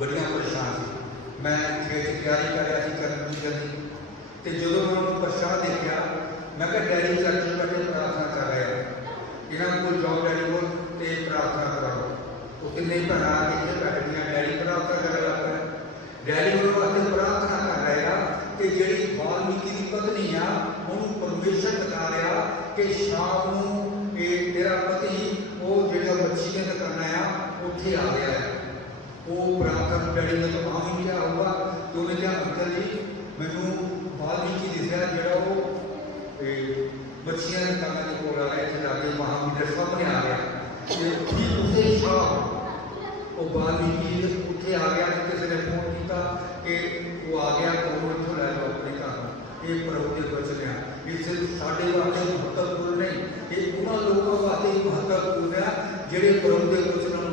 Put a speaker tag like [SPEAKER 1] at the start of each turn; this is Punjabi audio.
[SPEAKER 1] ਬੜੀਆਂ ਪਰੇਸ਼ਾਨ ਸੀ। ਮੈਂ ਖੇਤ ਤਿਆਰੀ ਕਰ ਰਿਹਾ ਸੀ ਕਰਨ ਦੀ ਜਲਦੀ। ਤੇ ਜਦੋਂ ਮੈਂ ਉਹਨੂੰ ਪਰੇਸ਼ਾਨ ਦੇਖਿਆ ਮੈਂ ਕਿਹਾ, ਡੈਡੀ ਚਰਚ ਬੈਠੇ ਪ੍ਰਾਰਥਨਾ ਕਰ ਰਹੇ ਆ ਇਹਨਾਂ ਕੋਲ ਜਾਓ ਡੈਡੀ ਕੋਲ, ਤੇ ਪ੍ਰਾਰਥਨਾ ਕਰਾਓ ਉਹ ਕਿੰਨੇ ਭਰਾ ਇੱਥੇ ਬੈਠੀਆਂ ਡੈਡੀ ਪ੍ਰਾਰਥਨਾ ਕਰ ਰਿਹਾ ਹੈ ਡੈਡੀ ਉਹਨਾਂ ਵਾਸਤੇ ਪ੍ਰਾਰਥਨਾ ਕਰ ਰਹੇ ਕਿ ਜਿਹੜੀ ਵਾਲਮੀਕੀ ਦੀ ਪਤਨੀ ਆ, ਉਹਨੂੰ ਪਰਮੇਸ਼ਰ ਦਿਖਾ ਰਿਹਾ ਕਿ ਸ਼ਾਮ ਨੂੰ ਇਹ ਤੇਰਾ ਪਤੀ, ਉਹ ਜਿਹੜਾ ਮੱਛੀ ਨੇ ਕਰਨਾ ਆ, ਉੱਥੇ ਆ ਉਹ ਪ੍ਰਾਰਥਨਾ ਡੈਡੀ ਨੇ ਤਾਂ ਆਮ ਹੀ ਕਿਹਾ ਹੋਊਗਾ ਤੇ ਉਹਨੇ ਕਿਹਾ ਅੰਕਲ ਜੀ ਮੈਨੂੰ ਵਾਲਮੀਕੀ ਦਿਸਿਆ ਜਿਹੜਾ ਉਹ ਇਹ ਮੱਛੀਆਂ ਦੇ ਕੰਨਾਂ ਦੇ ਕੋਲ ਆ ਗਿਆ ਇੱਥੇ ਜਾ ਕੇ ਮਹਾਵੀਰ ਸਾਹਮਣੇ ਆ ਗਿਆ ਤੇ ਠੀਕ ਉਸੇ ਸ਼ਾਮ ਉਹ ਵਾਲਮੀਕੀ ਦੇ ਉੱਥੇ ਆ ਗਿਆ ਤੇ ਕਿਸੇ ਨੇ ਫੋਨ ਕੀਤਾ ਕਿ ਉਹ ਆ ਗਿਆ ਤੇ ਉਹਨੂੰ ਇੱਥੋਂ ਲੈ ਜਾਓ ਆਪਣੇ ਘਰ ਇਹ ਪ੍ਰਭੂ ਦੇ ਬਚਨ ਆ ਇਹ ਸਿਰਫ ਸਾਡੇ ਵਾਸਤੇ ਮਹੱਤਵਪੂਰਨ ਨਹੀਂ ਇਹ ਉਹਨਾਂ ਲੋਕਾਂ ਵਾਸਤੇ ਹੀ ਮਹੱਤਵਪੂਰਨ ਹੈ ਜਿਹੜੇ ਪ੍ਰਭੂ ਦੇ ਬਚਨਾਂ